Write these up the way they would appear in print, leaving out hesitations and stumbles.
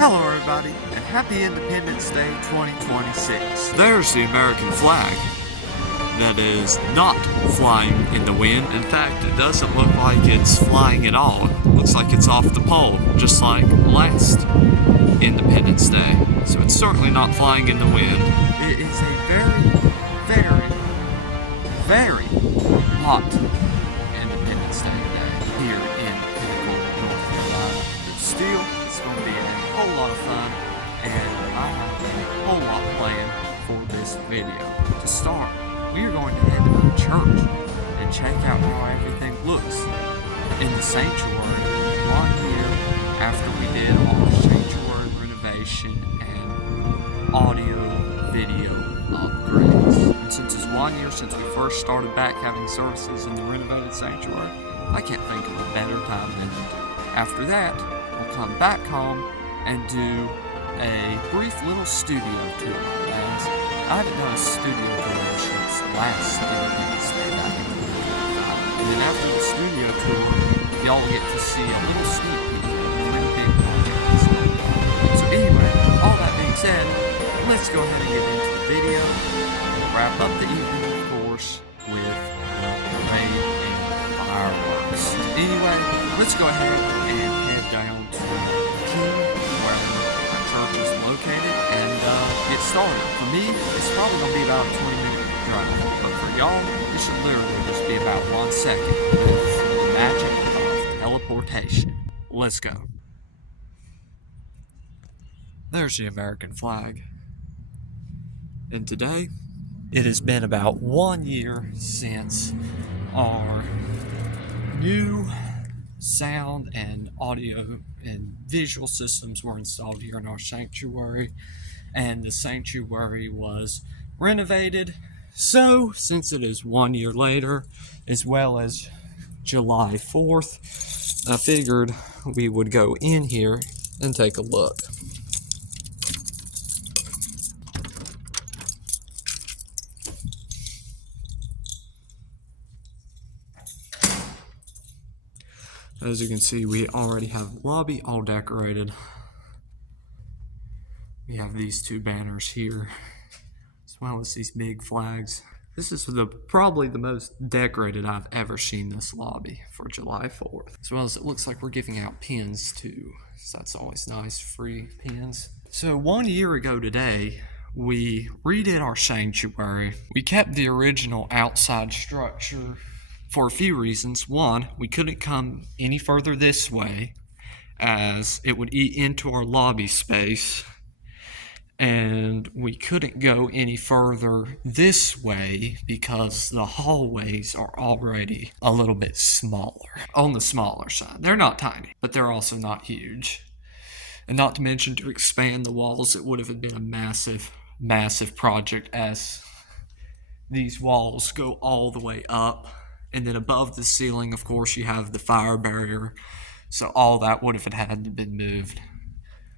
Hello everybody, and happy Independence Day 2026. There's the American flag that is not flying in the wind. In fact, it doesn't look like it's flying at all. It looks like it's off the pole, just like last Independence Day. So it's certainly not flying in the wind. It is a very hot Independence Day here in Pinnacle, North Carolina. But still, it's going to be a whole lot of fun, and I have a whole lot planned for this video. To start, we are going to head to our church and check out how everything looks in the sanctuary 1 year after we did our sanctuary renovation and audio video upgrades. And since it's 1 year since we first started back having services in the renovated sanctuary, I can't think of a better time than to do it. After that, we'll come back home and do a brief little studio tour, as I haven't done a studio tour since last Independence Day back in 2025. And then after the studio tour, y'all get to see a little sneak peek of the really big project that's going on. So anyway, all that being said, let's go ahead and get into the video. We'll wrap up the evening, of course, with the parade and fireworks. Anyway, let's go ahead and head down to King, where our church is located, and get started. For me, it's probably going to be about a 20-minute drive, but for y'all, it should literally just be about 1 second with the magic of teleportation. Let's go. There's the American flag. And today, it has been about 1 year since our new sound and audio and visual systems were installed here in our sanctuary, and the sanctuary was renovated. So since it is 1 year later, as well as July 4th, I figured we would go in here and take a look. As you can see, we already have the lobby all decorated. We have these two banners here, as well as these big flags. This is probably the most decorated I've ever seen this lobby for July 4th. As well as it looks like we're giving out pins too, so that's always nice, free pins. So 1 year ago today, we redid our sanctuary. We kept the original outside structure for a few reasons. One, we couldn't come any further this way, as it would eat into our lobby space. And we couldn't go any further this way because the hallways are already a little bit smaller, on the smaller side. They're not tiny, but they're also not huge. And not to mention, to expand the walls, it would have been a massive project, as these walls go all the way up. And then above the ceiling, of course, you have the fire barrier. So all that would have had to been moved.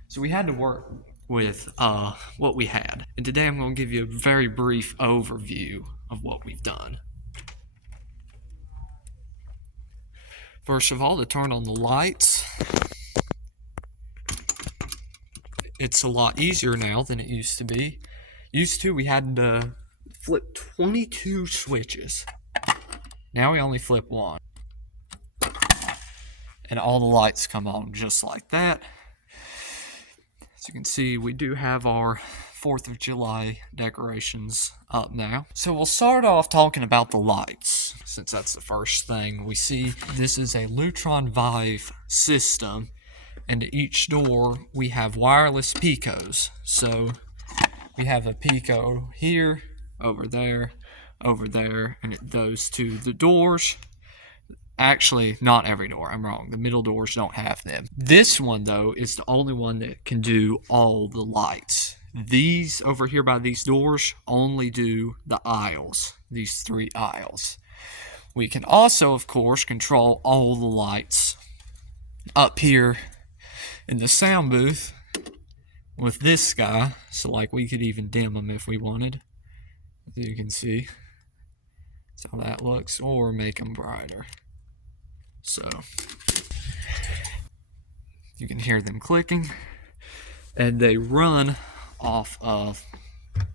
So we had to work with what we had. And today I'm going to give you a very brief overview of what we've done. First of all, to turn on the lights, it's a lot easier now than it used to be. We had to flip 22 switches. Now we only flip one. And all the lights come on just like that. As you can see, we do have our 4th of July decorations up now. So we'll start off talking about the lights, since that's the first thing we see. This is a Lutron Vive system, and at each door we have wireless Picos. So we have a Pico here, over there, and it goes to the doors. Actually, not every door, I'm wrong. The middle doors don't have them. This one, though, is the only one that can do all the lights. These over here by these doors only do the aisles, these 3 aisles. We can also, of course, control all the lights up here in the sound booth with this guy. So, like, we could even dim them if we wanted. As you can see, that's how that looks, or make them brighter. So you can hear them clicking. and they run off of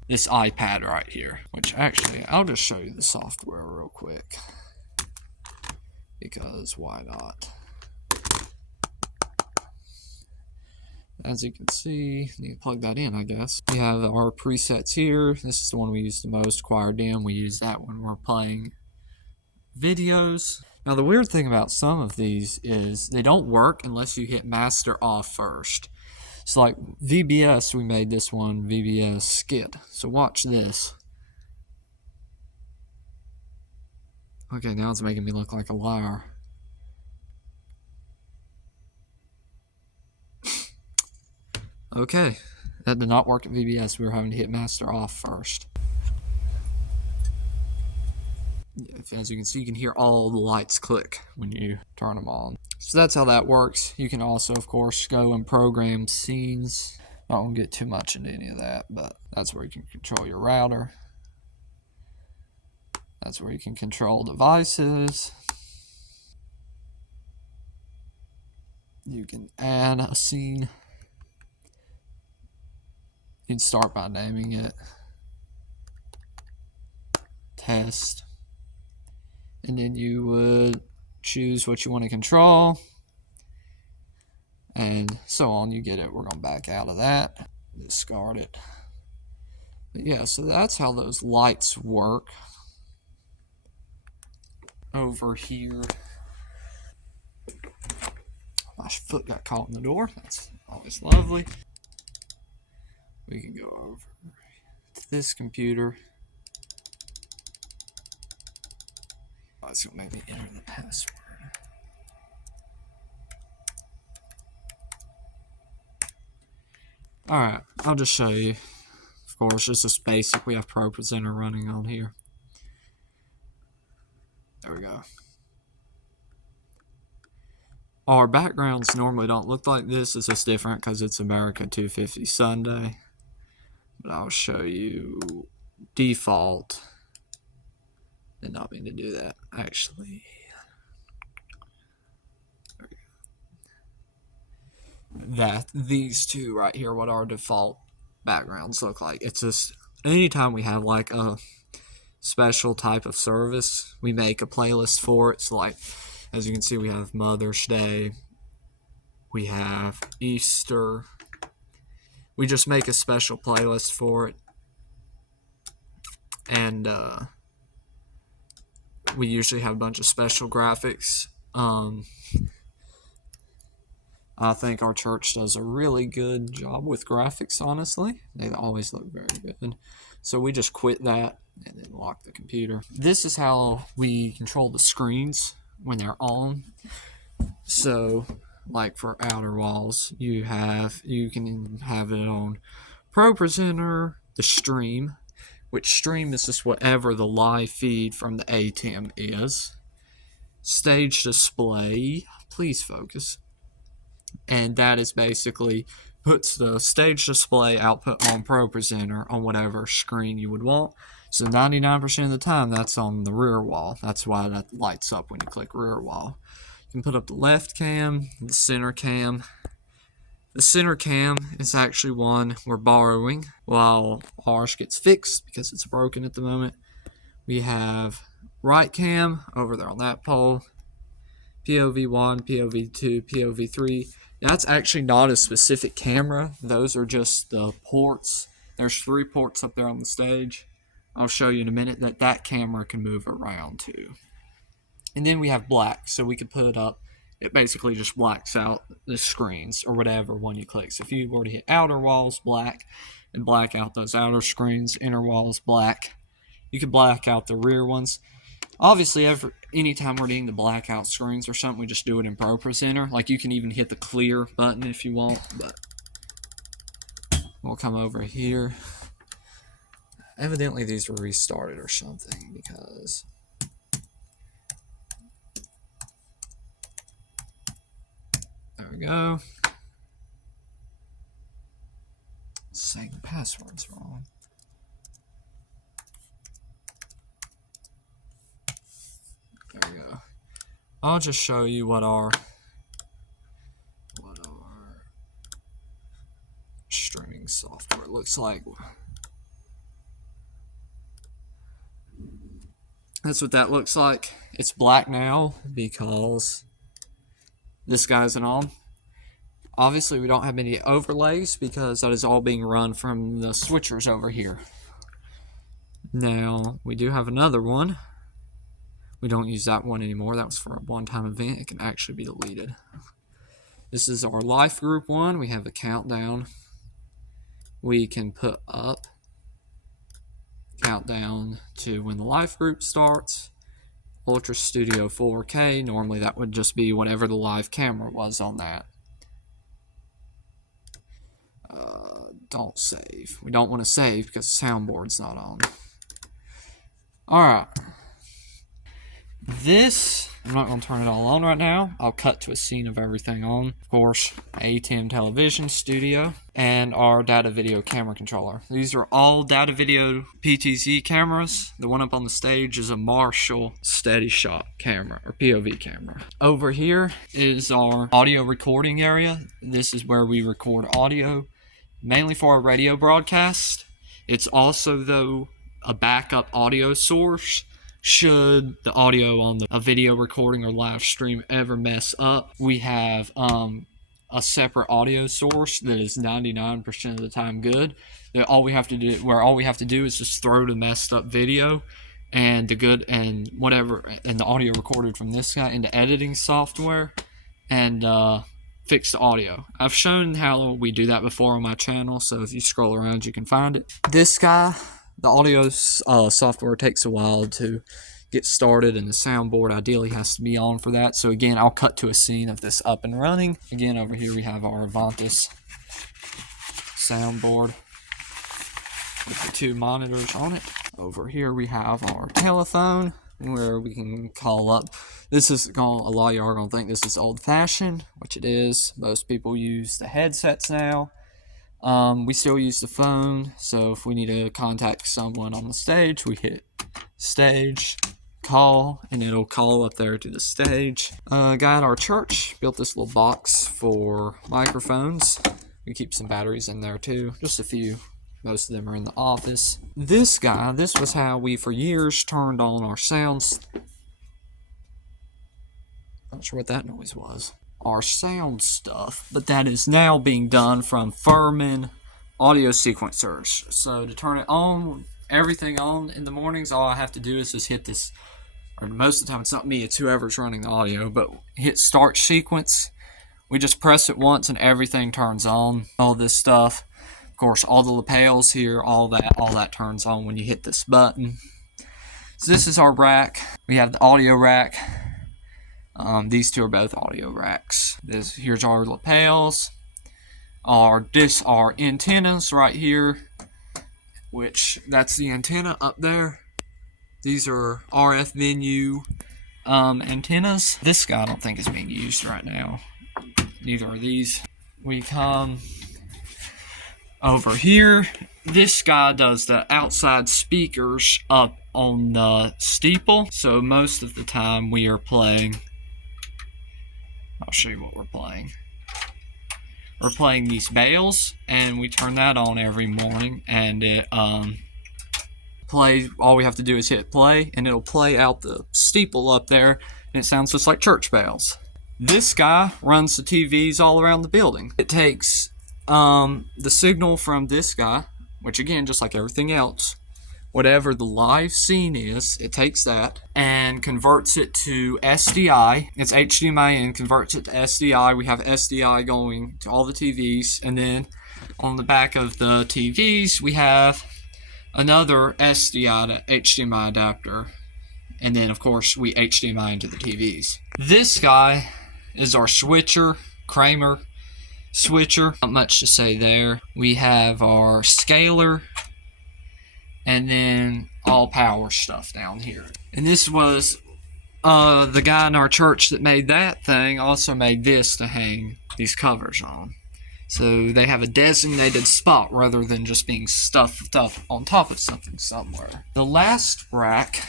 this iPad right here, which actually I'll just show you the software real quick, because why not? As you can see, you can plug that in, I guess. We have our presets here. This is the one we use the most, Choir Dim. We use that when we're playing videos. Now the weird thing about some of these is they don't work unless you hit master off first. So like VBS, we made this one VBS skit. So watch this. Okay, now it's making me look like a liar. Okay, that did not work at VBS. We were having to hit master off first. As you can see, you can hear all the lights click when you turn them on. So that's how that works. You can also, of course, go and program scenes. I won't get too much into any of that, but that's where you can control your router. That's where you can control devices. You can add a scene. You can start by naming it test, and then you would choose what you want to control, and so on. You get it. We're going to back out of that, discard it. But yeah, so that's how those lights work. Over here, my foot got caught in the door. That's always lovely. We can go over to this computer. Oh, it's going to make me enter the password. Alright, I'll just show you. Of course, this is basic. We have ProPresenter running on here. There we go. Our backgrounds normally don't look like this. It's just different because it's America 250 Sunday. But I'll show you default. Did not mean to do that, actually. That these two right here, what our default backgrounds look like. It's just anytime we have like a special type of service, we make a playlist for it. So like, as you can see, we have Mother's Day, we have Easter. We just make a special playlist for it, and we usually have a bunch of special graphics. I think our church does a really good job with graphics, honestly. They always look very good. So we just quit that and then lock the computer. This is how we control the screens when they're on. So like for outer walls, you can have it on ProPresenter, the stream, which stream is just whatever the live feed from the ATEM is. Stage display, please focus. And that is basically puts the stage display output on ProPresenter on whatever screen you would want. So 99% of the time that's on the rear wall. That's why that lights up when you click rear wall. You can put up the left cam, the center cam. The center cam is actually one we're borrowing while ours gets fixed because it's broken at the moment. We have right cam over there on that pole. POV1, POV2, POV3. That's actually not a specific camera. Those are just the ports. There's 3 ports up there on the stage. I'll show you in a minute that camera can move around too. And then we have black, so we could put up, it basically just blacks out the screens or whatever one you click. So if you were to hit outer walls, black, and black out those outer screens, inner walls, black. You could black out the rear ones. Obviously, anytime we're needing the blackout screens or something, we just do it in ProPresenter. Like, you can even hit the clear button if you want, but we'll come over here. Evidently, these were restarted or something, because there we go. Saying the password's wrong. There we go. I'll just show you what our streaming software. It looks like that's what that looks like. It's black now because this guy isn't on. Obviously, we don't have any overlays because that is all being run from the switchers over here. Now, we do have another one. We don't use that one anymore. That was for a one-time event. It can actually be deleted. This is our life group one. We have a countdown. We can put up countdown to when the life group starts. Ultra Studio 4K. Normally that would just be whatever the live camera was on that. Don't save. We don't want to save because the soundboard's not on. Alright. This, I'm not going to turn it all on right now. I'll cut to a scene of everything on. Of course, ATEM television studio and our data video camera controller. These are all data video PTZ cameras. The one up on the stage is a Marshall Steady Shot camera or POV camera. Over here is our audio recording area. This is where we record audio, mainly for our radio broadcast. It's also, though, a backup audio source should the audio on a video recording or live stream ever mess up. We have a separate audio source that is 99% of the time good. That all we have to do is just throw the messed up video and the good and whatever and the audio recorded from this guy into editing software and fix the audio. I've shown how we do that before on my channel, so if you scroll around you can find it. This guy, the audio software takes a while to get started, and the soundboard ideally has to be on for that. So again, I'll cut to a scene of this up and running. Again, over here we have our Avantis soundboard with the two monitors on it. Over here we have our telephone where we can call up. This is going, a lot of y'all are going to think this is old-fashioned, which it is. Most people use the headsets now. We still use the phone, so if we need to contact someone on the stage, we hit stage, call, and it'll call up there to the stage. A guy at our church built this little box for microphones. We keep some batteries in there too, just a few. Most of them are in the office. This guy, this was how we for years turned on our sounds. Not sure what that noise was. Our sound stuff, but that is now being done from Furman audio sequencers. So to turn it on, everything on in the mornings, all I have to do is just hit this, or most of the time it's not me, it's whoever's running the audio, but hit start sequence. We just press it once and everything turns on. All this stuff, of course, all the lapels here, all that turns on when you hit this button. So this is our rack. We have the audio rack. These two are both audio racks. Here's our lapels. Our antennas right here, which that's the antenna up there. These are RF venue antennas. This guy I don't think is being used right now. Neither are these. We come over here. This guy does the outside speakers up on the steeple. So most of the time we are playing. I'll show you what we're playing. We're playing these bales, and we turn that on every morning, and it plays. All we have to do is hit play, and it'll play out the steeple up there, and it sounds just like church bells. This guy runs the TVs all around the building. It takes the signal from this guy, which again, just like everything else, whatever the live scene is, it takes that and converts it to SDI. It's HDMI and converts it to SDI. We have SDI going to all the TVs, and then on the back of the TVs we have another SDI to HDMI adapter, and then of course we HDMI into the TVs. This guy is our switcher, Kramer switcher. Not much to say there. We have our scaler, and then all power stuff down here. And this was the guy in our church that made that thing also made this to hang these covers on. So they have a designated spot rather than just being stuffed up on top of something somewhere. The last rack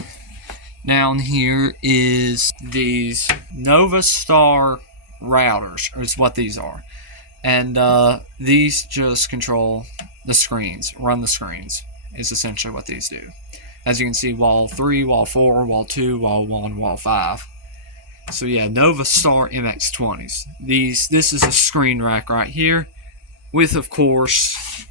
down here is these Nova Star routers, is what these are. And these just control the screens, run the screens, is essentially what these do. As you can see, wall 3, wall 4, wall 2, wall 1, wall 5. So yeah, Nova Star MX20s. This is a screen rack right here, with of course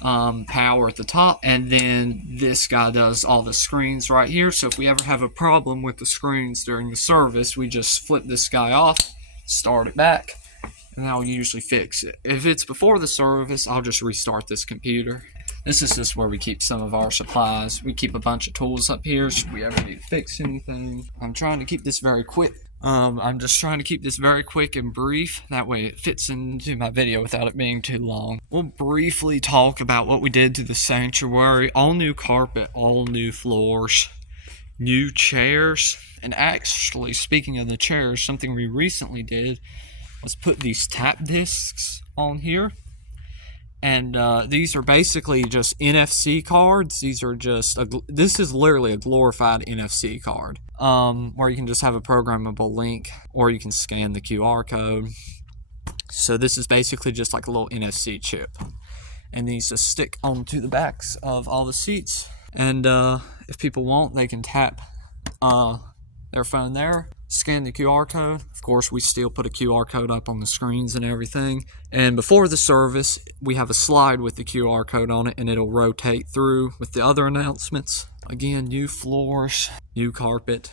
power at the top, and then this guy does all the screens right here. So if we ever have a problem with the screens during the service, we just flip this guy off, start it back, and that'll usually fix it. If it's before the service, I'll just restart this computer. This is just where we keep some of our supplies. We keep a bunch of tools up here should we ever need to fix anything. I'm trying to keep this very quick. I'm just trying to keep this very quick and brief. That way it fits into my video without it being too long. We'll briefly talk about what we did to the sanctuary. All new carpet, all new floors, new chairs. And actually, speaking of the chairs, something we recently did was put these tap discs on here. And these are basically just NFC cards. These are just, this is literally a glorified NFC card, where you can just have a programmable link, or you can scan the QR code. So this is basically just like a little NFC chip. And these just stick onto the backs of all the seats. And if people want, they can tap their phone there, scan the QR code. Of course, we still put a QR code up on the screens and everything. And before the service, we have a slide with the QR code on it, and it'll rotate through with the other announcements. Again, new floors, new carpet.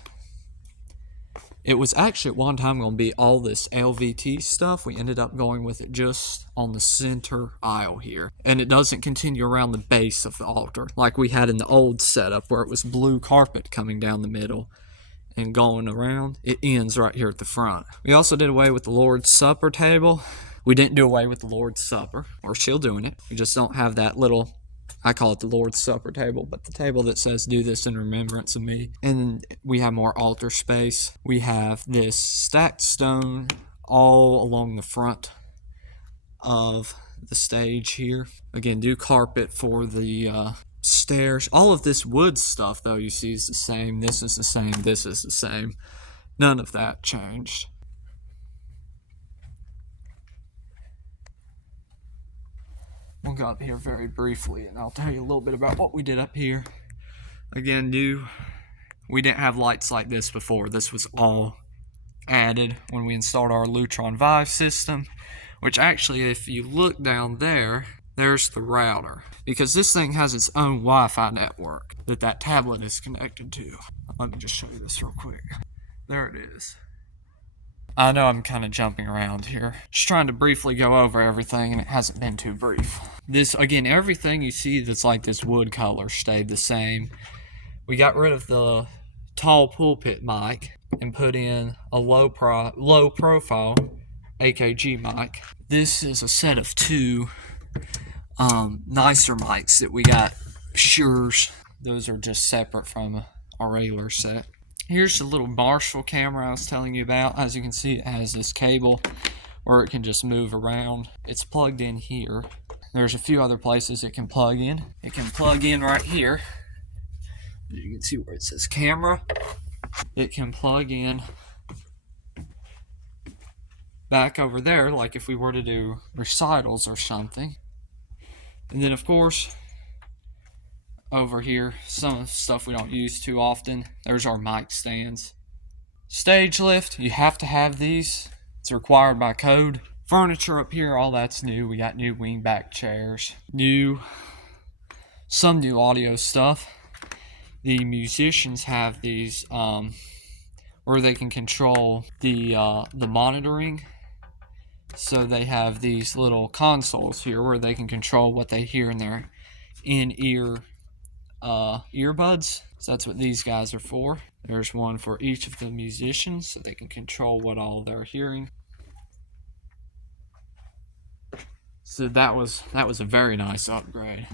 It was actually at one time going to be all this LVT stuff. We ended up going with it just on the center aisle here. And it doesn't continue around the base of the altar like we had in the old setup where it was blue carpet coming down the middle and going around. It ends right here at the front. We also did away with the Lord's Supper table. We didn't do away with the Lord's Supper. We're still doing it. We just don't have that little, I call it the Lord's Supper table, but the table that says do this in remembrance of me. And we have more altar space. We have this stacked stone all along the front of the stage here. Again, do carpet for the stairs. All of this wood stuff, though, you see is the same. This is the same. This is the same. None of that changed. We'll go up here very briefly, and I'll tell you a little bit about what we did up here. Again, we didn't have lights like this before. This was all added when we installed our Lutron Vive system, which actually, if you look down there, there's the router, because this thing has its own Wi-Fi network that tablet is connected to. Let me just show you this real quick. There it is. I know I'm kind of jumping around here. Just trying to briefly go over everything, and it hasn't been too brief. This, again, everything you see that's like this wood color stayed the same. We got rid of the tall pulpit mic and put in a low profile AKG mic. This is a set of two nicer mics that we got Shure's. Those are just separate from our regular set. Here's the little Marshall camera I was telling you about. As you can see, it has this cable where it can just move around. It's plugged in here. There's a few other places it can plug in. It can plug in right here. You can see where it says camera. It can plug in back over there, like if we were to do recitals or something. And then, of course, over here, some stuff we don't use too often. There's our mic stands. Stage lift, you have to have these. It's required by code. Furniture up here, all that's new. We got new wingback chairs. Some new audio stuff. The musicians have these where they can control the monitoring. So they have these little consoles here where they can control what they hear in their in-ear earbuds. So that's what these guys are for. There's one for each of the musicians so they can control what all they're hearing. So that was a very nice upgrade.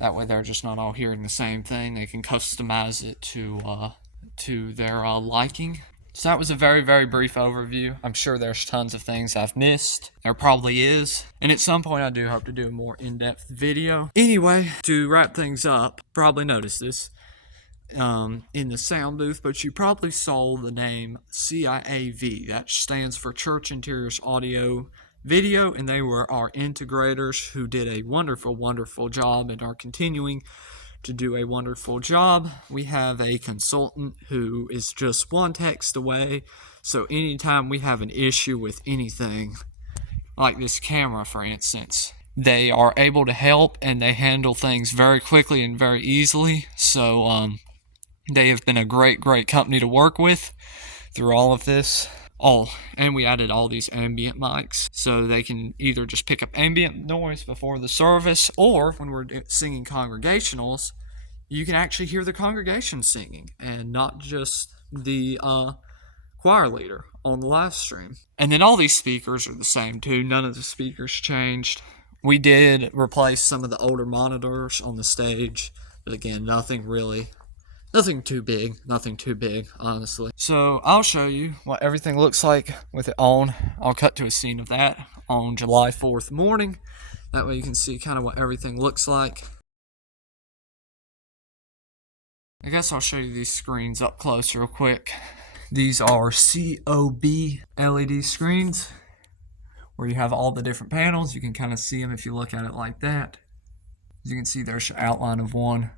That way they're just not all hearing the same thing. They can customize it to their liking. So that was a very, very brief overview. I'm sure there's tons of things I've missed. There probably is. And at some point I do hope to do a more in-depth video. Anyway, to wrap things up, probably noticed this. in the sound booth, but you probably saw the name CIAV. That stands for Church Interiors Audio Video, and they were our integrators who did a wonderful, wonderful job and are continuing to do a wonderful job. We have a consultant who is just one text away, so anytime we have an issue with anything, like this camera for instance, they are able to help and they handle things very quickly and very easily. So they have been a great company to work with through all of this. And we added all these ambient mics so they can either just pick up ambient noise before the service, or when we're singing congregationals, you can actually hear the congregation singing and not just the choir leader on the live stream. And then all these speakers are the same too. None of the speakers changed. We did replace some of the older monitors on the stage, but again, nothing too big, honestly. So I'll show you what everything looks like with it on. I'll cut to a scene of that on July 4th morning. That way you can see kind of what everything looks like. I guess I'll show you these screens up close real quick. These are COB LED screens where you have all the different panels. You can kind of see them if you look at it like that. As you can see, there's an outline of one.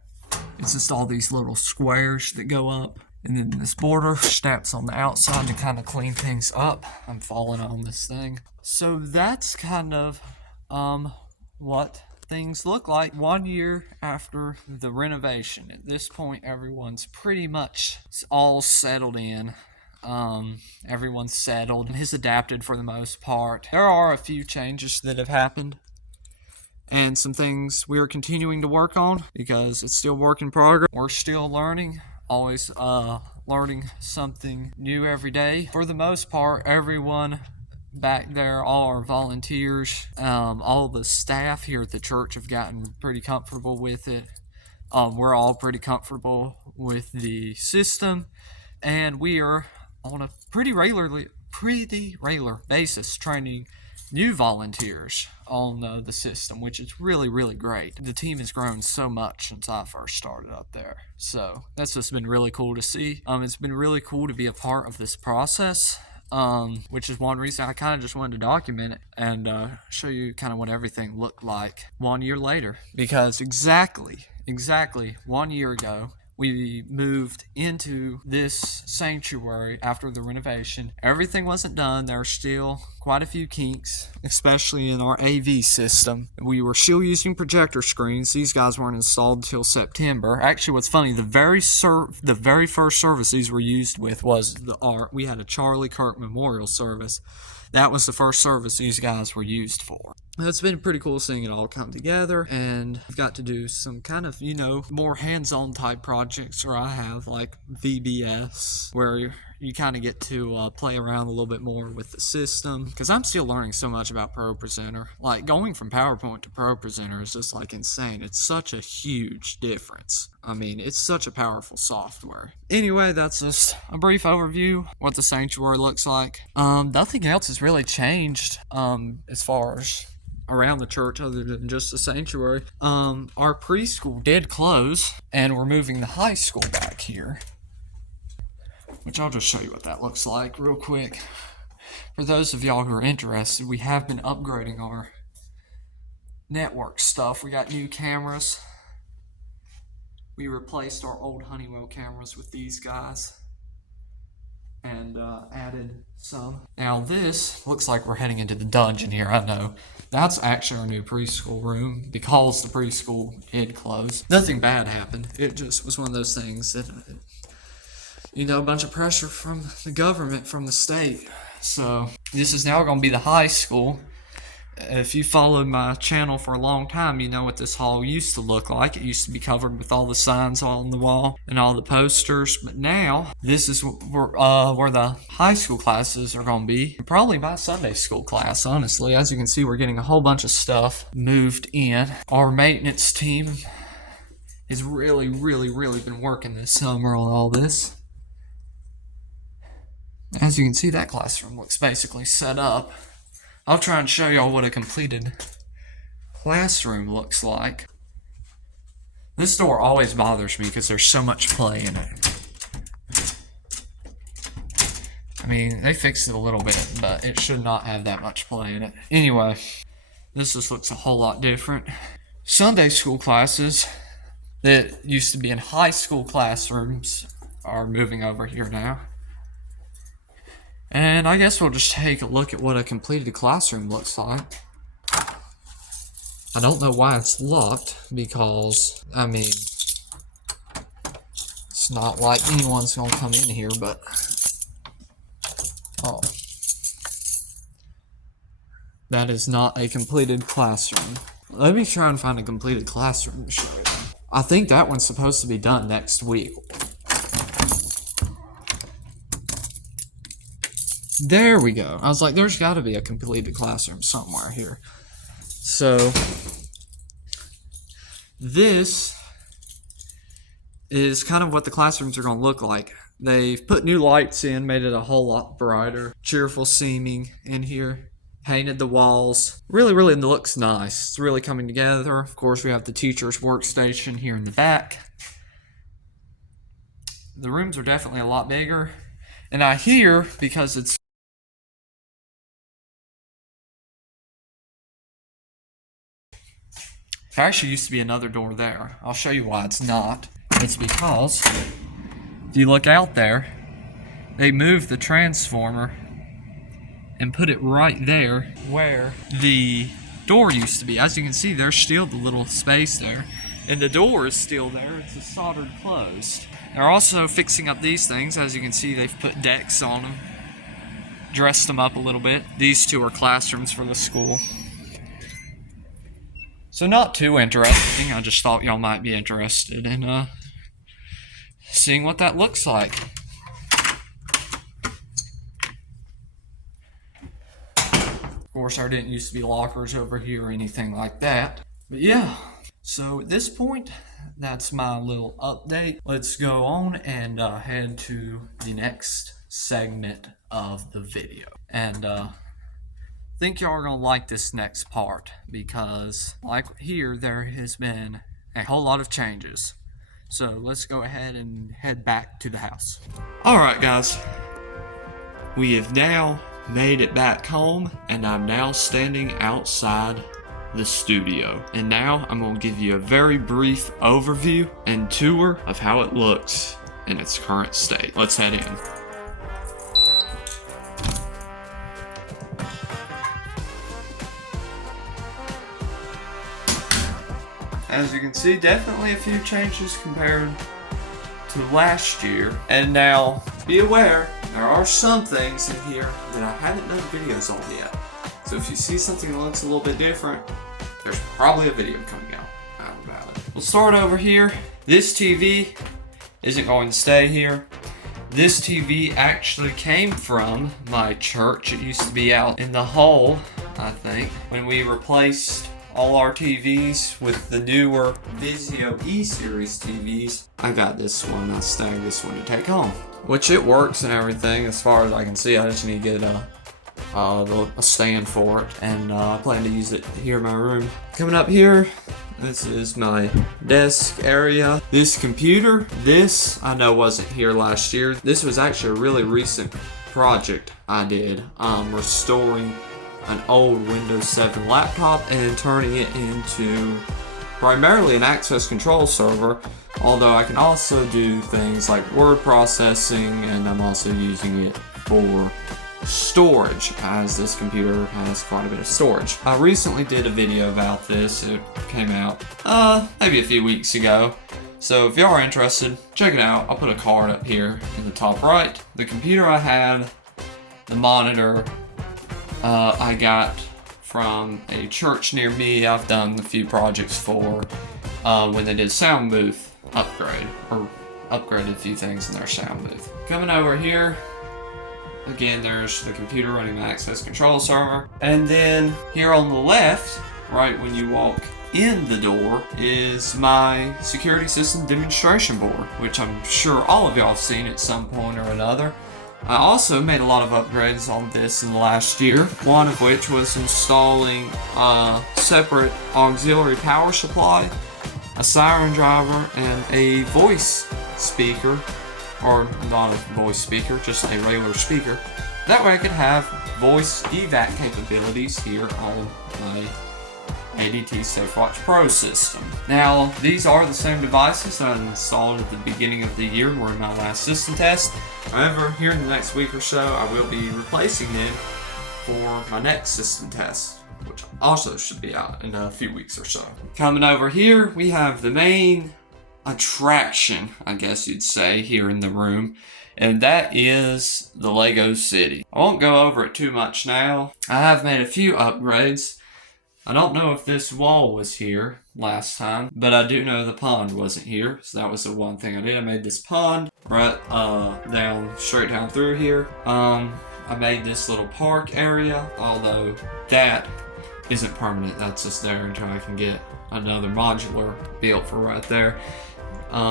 It's just all these little squares that go up. And then this border snaps on the outside to kind of clean things up. I'm falling on this thing. So that's kind of what things look like 1 year after the renovation. At this point, everyone's pretty much all settled in. Everyone's settled and has adapted for the most part. There are a few changes that have happened and some things we are continuing to work on because it's still work in progress. We're still learning, always learning something new every day. For the most part, everyone back there, all our volunteers, all the staff here at the church have gotten pretty comfortable with it. We're all pretty comfortable with the system, and we are on a pretty regular basis training new volunteers on the system, which is really great. The team has grown so much since I first started up there, so that's just been really cool to see. It's been really cool to be a part of this process, which is one reason I kind of just wanted to document it and show you kind of what everything looked like 1 year later, because exactly 1 year ago we moved into this sanctuary after the renovation. Everything wasn't done. There were still quite a few kinks, especially in our AV system. We were still using projector screens. These guys weren't installed until September. Actually, what's funny, the very first service these were used with was we had a Charlie Kirk memorial service. That was the first service these guys were used for. It's been pretty cool seeing it all come together, and I've got to do some kind of, more hands-on type projects where I have like VBS, where you kind of get to play around a little bit more with the system, because I'm still learning so much about ProPresenter. Like, going from PowerPoint to ProPresenter is just like insane. It's such a huge difference. I mean, it's such a powerful software. Anyway, that's just a brief overview what the sanctuary looks like. Nothing else has really changed as far as around the church other than just the sanctuary. Our preschool did close, and we're moving the high school back here, which I'll just show you what that looks like real quick. For those of y'all who are interested, we have been upgrading our network stuff. We got new cameras. We replaced our old Honeywell cameras with these guys and added some. Now this looks like we're heading into the dungeon here, I know. That's actually our new preschool room because the preschool did close. Nothing bad happened. It just was one of those things that, a bunch of pressure from the government, from the state. So this is now going to be the high school. If you followed my channel for a long time, you know what this hall used to look like. It used to be covered with all the signs on the wall and all the posters. But now, this is where the high school classes are going to be. Probably my Sunday school class, honestly. As you can see, we're getting a whole bunch of stuff moved in. Our maintenance team has really been working this summer on all this. As you can see, that classroom looks basically set up. I'll try and show y'all what a completed classroom looks like. This door always bothers me because there's so much play in it. I mean, they fixed it a little bit, but it should not have that much play in it. Anyway, this just looks a whole lot different. Sunday school classes that used to be in high school classrooms are moving over here now. And I guess we'll just take a look at what a completed classroom looks like. I don't know why it's locked because, I mean, it's not like anyone's gonna come in here, but oh, that is not a completed classroom. Let me try and find a completed classroom to show you. I think that one's supposed to be done next week. There we go. I was like, there's got to be a completed classroom somewhere here. So, this is kind of what the classrooms are going to look like. They've put new lights in, made it a whole lot brighter, cheerful seeming in here. Painted the walls. Really looks nice. It's really coming together. Of course, we have the teacher's workstation here in the back. The rooms are definitely a lot bigger. And I hear, because it's there actually used to be another door there. I'll show you why it's not. It's because if you look out there, they moved the transformer and put it right there where the door used to be. As you can see, there's still the little space there, and the door is still there. It's a soldered closed. They're also fixing up these things. As you can see, they've put decks on them, dressed them up a little bit. These two are classrooms for the school. So not too interesting. I just thought y'all might be interested in seeing what that looks like. Of course, there didn't used to be lockers over here or anything like that. But yeah, so at this point, that's my little update. Let's go on and head to the next segment of the video. And I think y'all are gonna like this next part because, like here, there has been a whole lot of changes. So let's go ahead and head back to the house. Alright guys, we have now made it back home, and I'm now standing outside the studio. And now I'm going to give you a very brief overview and tour of how it looks in its current state. Let's head in. As you can see, definitely a few changes compared to last year. And now, be aware, there are some things in here that I haven't done videos on yet. So if you see something that looks a little bit different, there's probably a video coming out about it. We'll start over here. This TV isn't going to stay here. This TV actually came from my church. It used to be out in the hall, I think, when we replaced all our TVs with the newer Vizio E-Series TVs. I got this one. I snagged this one to take home, which it works and everything as far as I can see. I just need to get a stand for it, and I plan to use it here in my room. Coming up here, this is my desk area. This computer, this I know wasn't here last year. This was actually a really recent project I did, restoring an old Windows 7 laptop and turning it into primarily an access control server, although I can also do things like word processing, and I'm also using it for storage, as this computer has quite a bit of storage. I recently did a video about this. It came out maybe a few weeks ago, so if y'all are interested, check it out. I'll put a card up here in the top right. The computer I had, the monitor, I got from a church near me. I've done a few projects for when they did sound booth upgrade, or upgraded a few things in their sound booth. Coming over here, again, there's the computer running the access control server. And then here on the left, right when you walk in the door, is my security system demonstration board, which I'm sure all of y'all have seen at some point or another. I also made a lot of upgrades on this in the last year, one of which was installing a separate auxiliary power supply a siren driver, and a voice speaker, or not a voice speaker, just a regular speaker. That way I could have voice evac capabilities here on my ADT SafeWatch Pro system. Now, these are the same devices that I installed at the beginning of the year during my last system test. However, here in the next week or so, I will be replacing them for my next system test, which also should be out in a few weeks or so. Coming over here, we have the main attraction, I guess you'd say, here in the room, and that is the Lego City. I won't go over it too much now. I have made a few upgrades. I don't know if this wall was here last time, but I do know the pond wasn't here, so that was the one thing I did. I made this pond right straight down through here. I made this little park area, although that isn't permanent. That's just there until I can get another modular built for right there.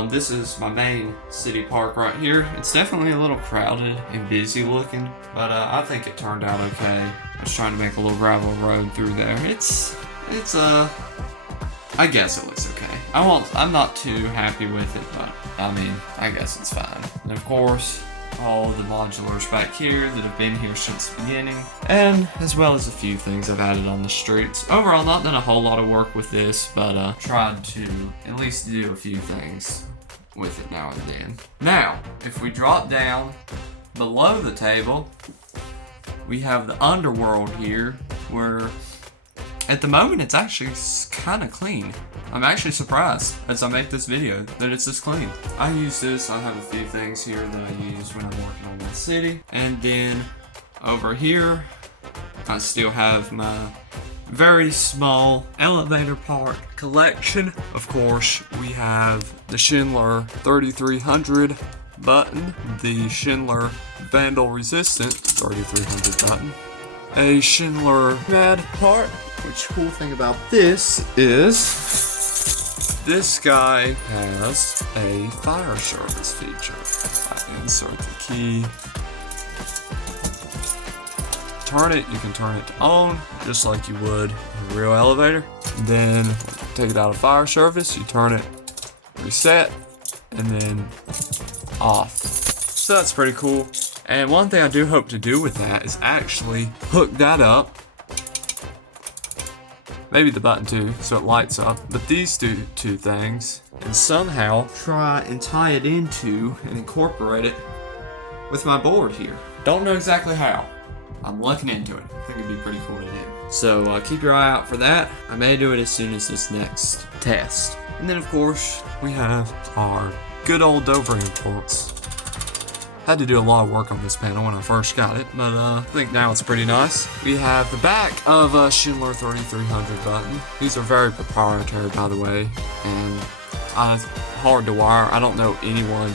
This is my main city park right here. It's definitely a little crowded and busy looking, but I think it turned out okay. I was trying to make a little gravel road through there. I guess it looks okay. I'm not too happy with it, but I mean, I guess it's fine. And of course, all the modulars back here that have been here since the beginning, and as well as a few things I've added on the streets. Overall, not done a whole lot of work with this, but tried to at least do a few things with it now and then. Now, if we drop down below the table, we have the underworld here, where at the moment it's actually kind of clean. I'm actually surprised as I make this video that it's this clean. I use this, I have a few things here that I use when I'm working on my city. And then over here, I still have my very small elevator part collection. Of course, we have the Schindler 3300 button, the Schindler Vandal Resistant 3300 button, a Schindler Mad part. Which cool thing about this is this guy has a fire service feature. I insert the key, turn it, you can turn it to on just like you would in a real elevator. Then take it out of fire service, you turn it, reset, and then off. So that's pretty cool. And one thing I do hope to do with that is actually hook that up, maybe the button too, so it lights up, but these two things, and somehow try and tie it into and incorporate it with my board here. Don't know exactly how. I'm looking into it. I think it'd be pretty cool to do. So keep your eye out for that. I may do it as soon as this next test. And then of course, we have our good old Dover imports. Had to do a lot of work on this panel when I first got it, but I think now it's pretty nice. We have the back of a Schindler 3300 button. These are very proprietary, by the way, and hard to wire. I don't know anyone,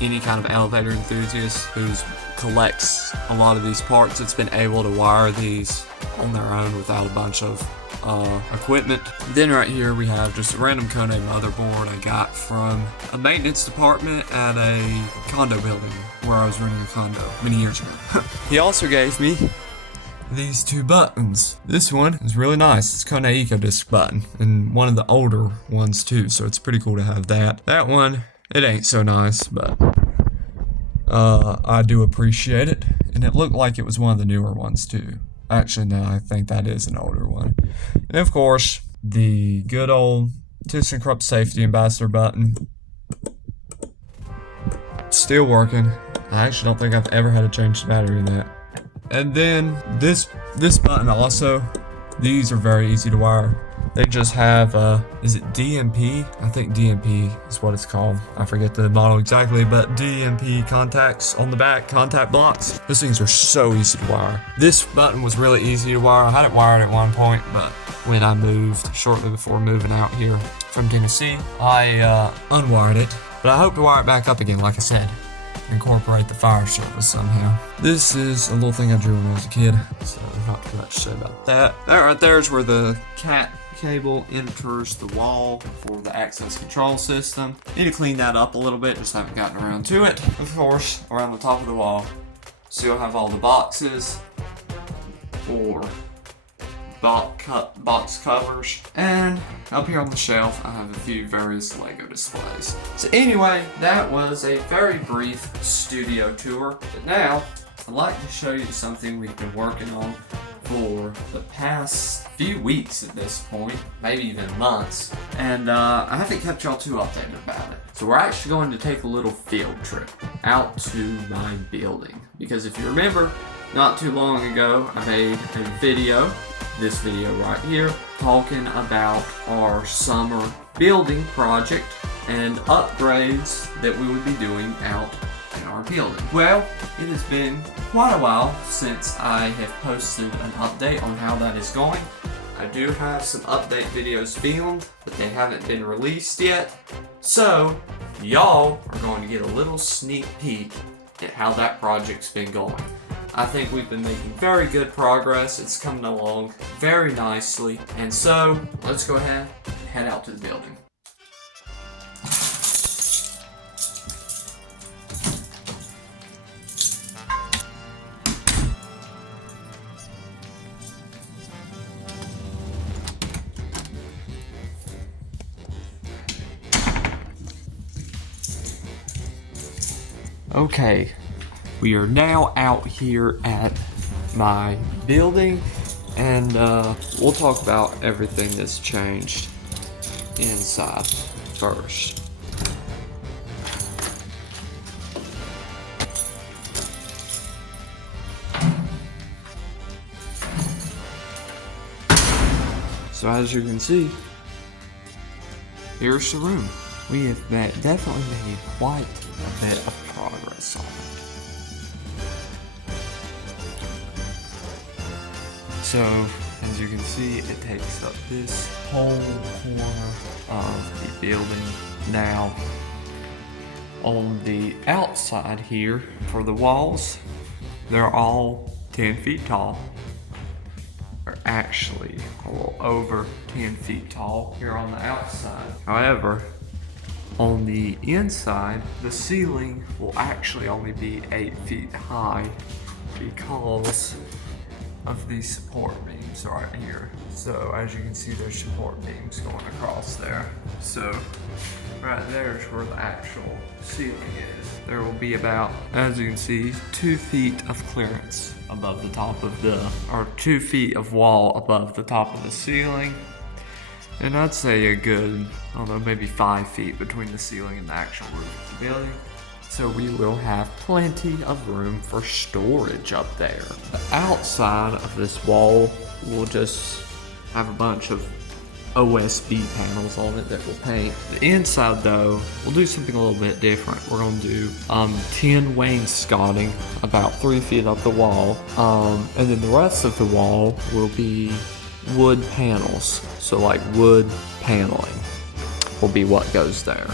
any kind of elevator enthusiast who collects a lot of these parts that's been able to wire these on their own without a bunch of equipment. Then right here we have just a random Kone motherboard I got from a maintenance department at a condo building where I was renting a condo many years ago. He also gave me these two buttons. This one is really nice. It's Kone EcoDisc button, and one of the older ones too, so it's pretty cool to have that. That one, it ain't so nice, but I do appreciate it, and it looked like it was one of the newer ones too. Actually, no, I think that is an older one. And of course, the good old ThyssenKrupp Safety Ambassador button. Still working. I actually don't think I've ever had to change the battery in that. And then this button also, these are very easy to wire. They just have, is it DMP? I think DMP is what it's called. I forget the model exactly, but DMP contacts on the back, contact blocks. Those things are so easy to wire. This button was really easy to wire. I had it wired at one point, but when I moved, shortly before moving out here from Tennessee, I unwired it. But I hope to wire it back up again, like I said. Incorporate the fire service somehow. This is a little thing I drew when I was a kid, so not too much to say about that. That right there is where the cat cable enters the wall for the access control system. Need to clean that up a little bit, just haven't gotten around to it. Of course, around the top of the wall, still have all the boxes for box covers, and up here on the shelf I have a few various Lego displays. So anyway, that was a very brief studio tour, but now I'd like to show you something we've been working on for the past few weeks at this point, maybe even months, and I haven't kept y'all too updated about it. So we're actually going to take a little field trip out to my building, because if you remember, not too long ago I made a video, this video right here, talking about our summer building project and upgrades that we would be doing out in our building. Well, it has been quite a while since I have posted an update on how that is going. I do have some update videos filmed, but they haven't been released yet. So, y'all are going to get a little sneak peek at how that project's been going. I think we've been making very good progress. It's coming along very nicely. And so, let's go ahead and head out to the building. Okay, we are now out here at my building, and we'll talk about everything that's changed inside first. So as you can see, here's the room. We have definitely made quite a bit of progress on it. So, as you can see, it takes up this whole corner of the building. Now, on the outside here, for the walls, they're all 10 feet tall. Or actually, a little over 10 feet tall here on the outside. However, on the inside, the ceiling will actually only be 8 feet high because of these support beams right here. So as you can see, there's support beams going across there. So right there is where the actual ceiling is. There will be about, as you can see, 2 feet of clearance above the top of or 2 feet of wall above the top of the ceiling. And I'd say a good, I don't know, maybe 5 feet between the ceiling and the actual roof of the building. So we will have plenty of room for storage up there. The outside of this wall will just have a bunch of OSB panels on it that we'll paint. The inside though, we'll do something a little bit different. We're gonna do tin wainscoting about 3 feet up the wall. And then the rest of the wall will be wood panels. So like wood paneling will be what goes there.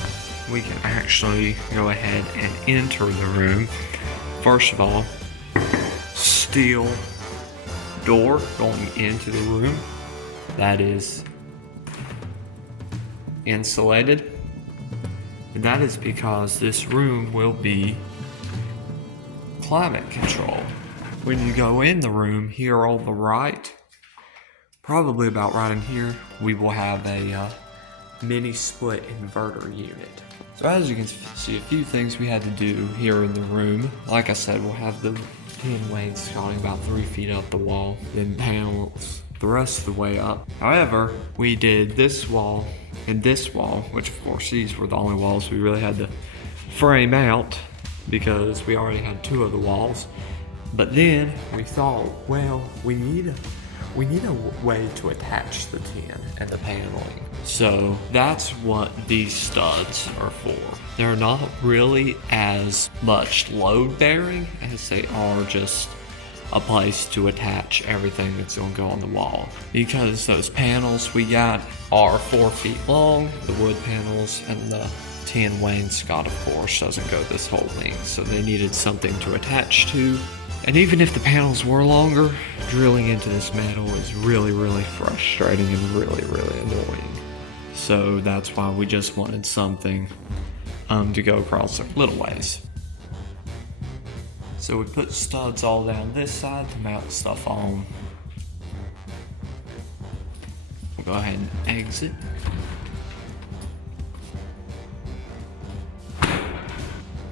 We can actually go ahead and enter the room. First of all, steel door going into the room that is insulated. And that is because this room will be climate controlled. When you go in the room here on the right, probably about right in here, we will have a mini split inverter unit. So as you can see, a few things we had to do here in the room. Like I said, we'll have the tin wainscoting about 3 feet up the wall, then panels the rest of the way up. However, we did this wall and this wall, which of course these were the only walls we really had to frame out because we already had 2 of the walls. But then we thought, well, we need a way to attach the tin and the paneling. So that's what these studs are for. They're not really as much load bearing as they are just a place to attach everything that's gonna go on the wall. Because those panels we got are 4 feet long, the wood panels, and the tin wainscot of course doesn't go this whole length, so they needed something to attach to. And even if the panels were longer, drilling into this metal is really, really frustrating and really, really annoying. So that's why we just wanted something to go across a little ways. So we put studs all down this side to mount stuff on. We'll go ahead and exit.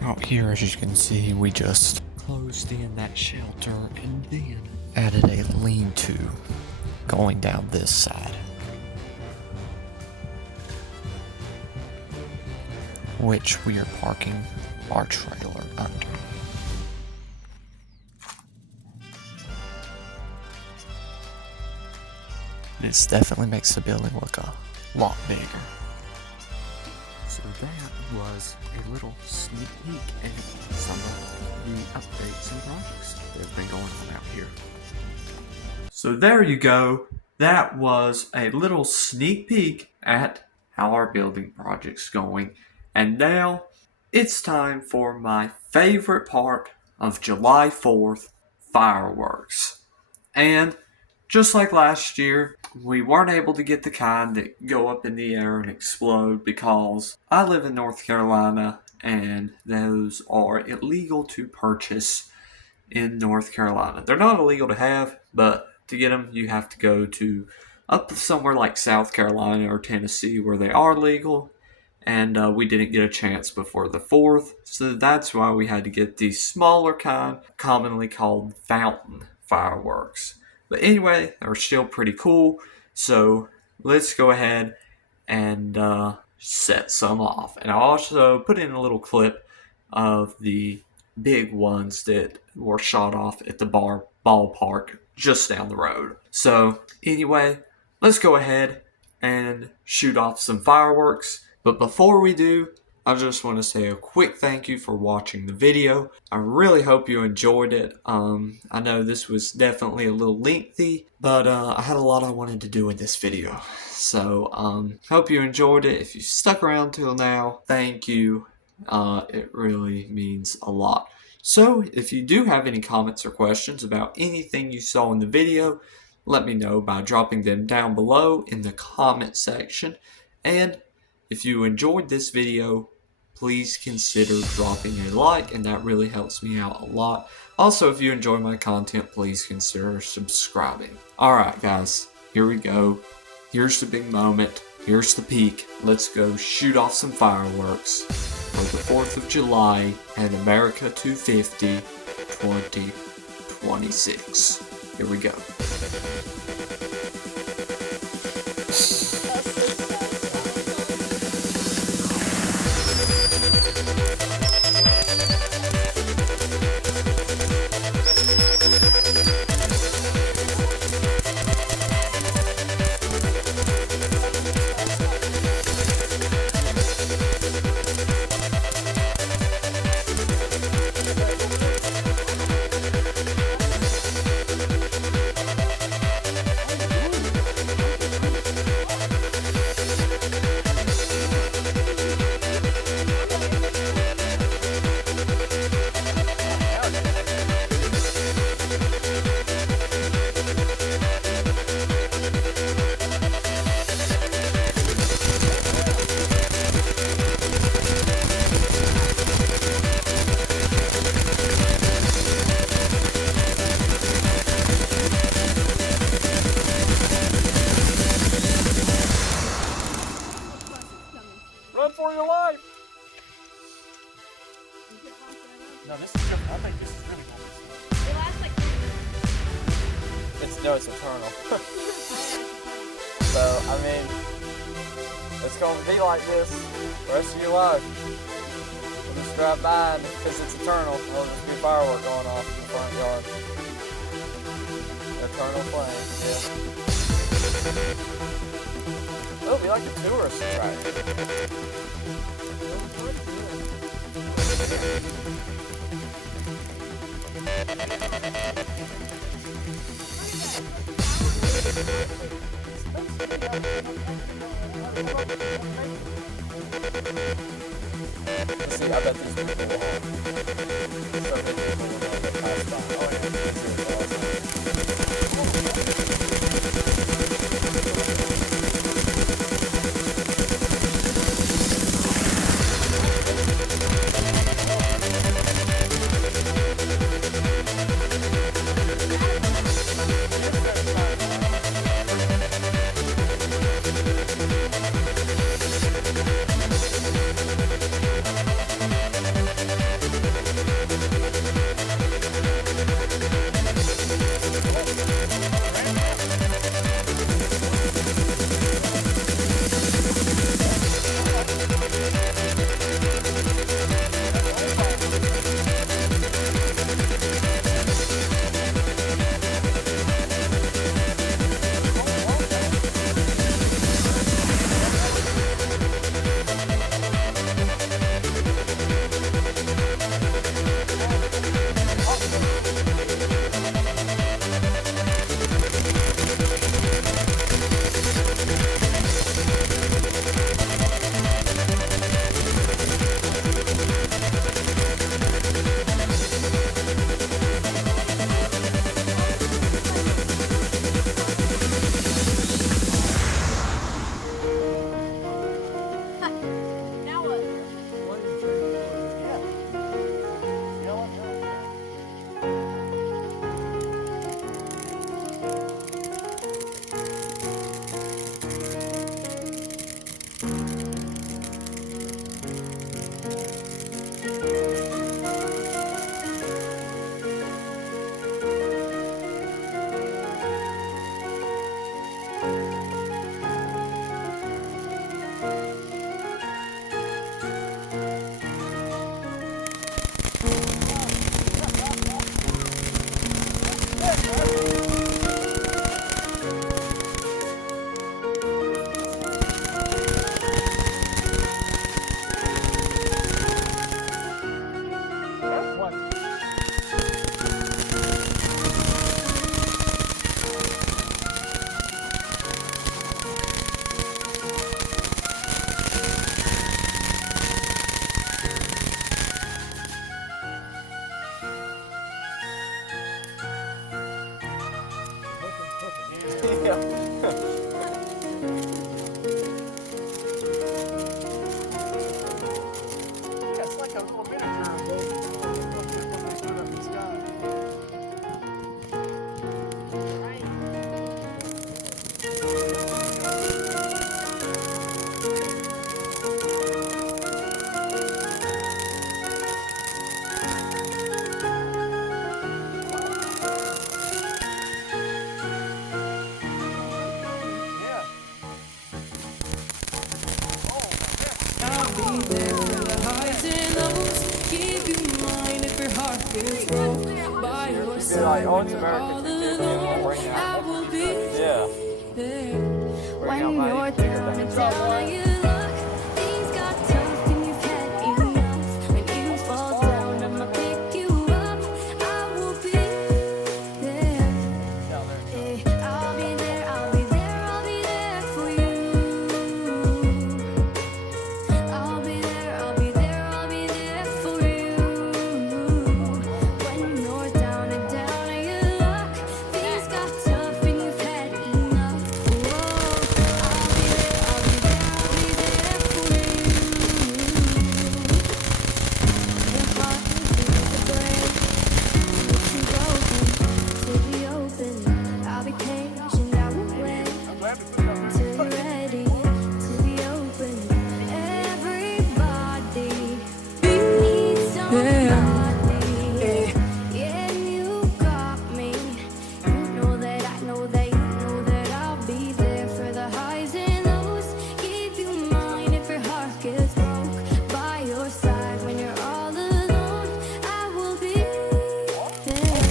Out here, as you can see, we just closed in that shelter and then added a lean-to going down this side, which we are parking our trailer under. This definitely makes the building look a lot bigger. So that was a little sneak peek at some of the updates and projects that have been going on out here. So there you go. That was a little sneak peek at how our building project's going. And now it's time for my favorite part of July 4th, fireworks. And just like last year, we weren't able to get the kind that go up in the air and explode because I live in North Carolina and those are illegal to purchase in North Carolina. They're not illegal to have, but to get them, you have to go to up somewhere like South Carolina or Tennessee where they are legal. And we didn't get a chance before the 4th, so that's why we had to get the smaller kind, commonly called fountain fireworks. But anyway, they're still pretty cool, so let's go ahead and set some off. And I'll also put in a little clip of the big ones that were shot off at the ballpark just down the road. So anyway, let's go ahead and shoot off some fireworks. But before we do, I just want to say a quick thank you for watching the video. I really hope you enjoyed it. I know this was definitely a little lengthy, but I had a lot I wanted to do in this video. So, hope you enjoyed it. If you stuck around till now, thank you. It really means a lot. So, if you do have any comments or questions about anything you saw in the video, let me know by dropping them down below in the comment section. And if you enjoyed this video, please consider dropping a like, and that really helps me out a lot. Also, if you enjoy my content, please consider subscribing. Alright guys, here we go. Here's the big moment. Here's the peak. Let's go shoot off some fireworks for the 4th of July and America 250 2026. Here we go. Run for your life! No, this is good. I think this is really cool. It lasts like 3 minutes. It's eternal. So, I mean, it's gonna be like this the rest of your life. We'll just drive by and because it's eternal, there'll just be a firework going off in the front yard. Eternal flame, yeah. It'll be like a tourist attraction. See, I bet these people will have so many people will know that passed by. Oh, It's like a little miniature of those when they shoot up in the sky. Yeah. I'll be there for the highs and lows. Keep you mine if your heart gets broke. By your Be side like, oh, when it's you're America all 250 and we'll bring alone. I out. will be Yeah. there. Bring out When my you're bigger down thing. and down, you look, things got tough and you've had enough. When you fall down, I'ma pick you up. I will be there. Eh, I'll be there, I'll be there, I'll be there for you. I'll be there, I'll be there, I'll be there for you. When you're down and down and you look, things got tough and you've had enough. Whoa, I'll be there, I'll be there, I'll be there for you. Your heart is the break, it's too broken to be open. I'll be patient, I will wait till you're ready to be open. Everybody needs somebody. Yeah, you got me. You know that I know that you know that I'll be there for the highs and lows. Keep you mine if your heart gets broke. By your side when you're all alone, I will be there.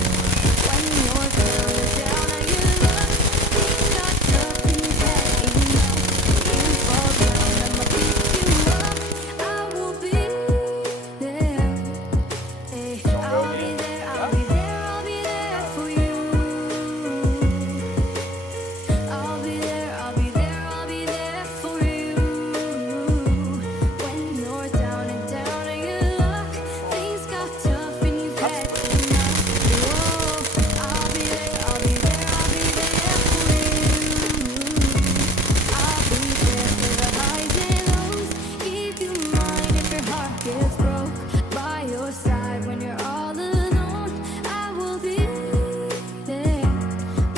When you're down and down and you look, things got tough and you've had enough. When you fall down, I'ma pick you up. I will be there. Eh, I'll be there, I'll be there, I'll be there for you. I'll be there, I'll be there, I'll be there for you. When you're down and down and you look, things got tough and you've had enough. Whoa, I'll be there, I'll be there, I'll be there for you. I'll be there for the highs and lows. Keep you mine if your heart gets broke. By your side when you're all alone, I will be there.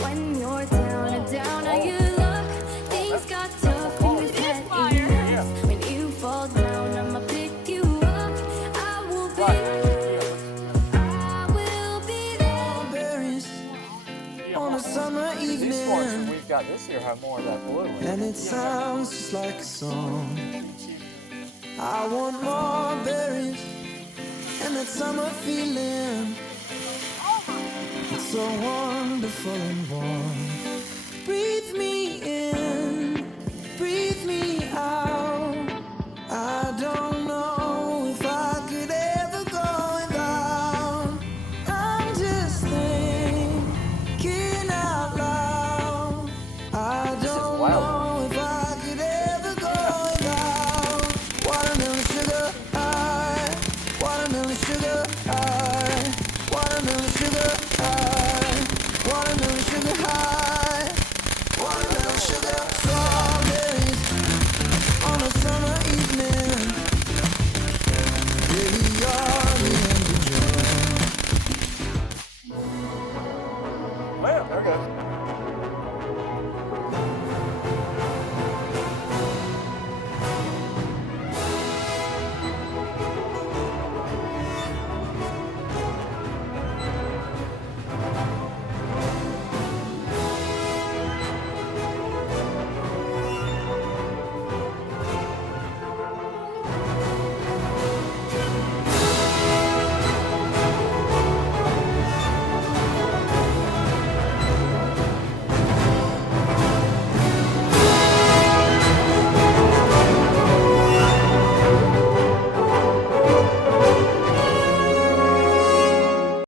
When you're down and you look, things got tough and you've had enough. When you fall down, I'ma pick you up. I will be there. Berries on a summer These forks that evening, we've got this year have more of that blue in it. and it sounds just like a song. I want more berries and that summer feeling. It's so wonderful and warm. Breathe me in, breathe me out. I don't know if I could ever go without. I'm just thinking out loud. I don't know if I could ever go without watermelon sugar high, watermelon sugar high, watermelon sugar high, watermelon sugar high.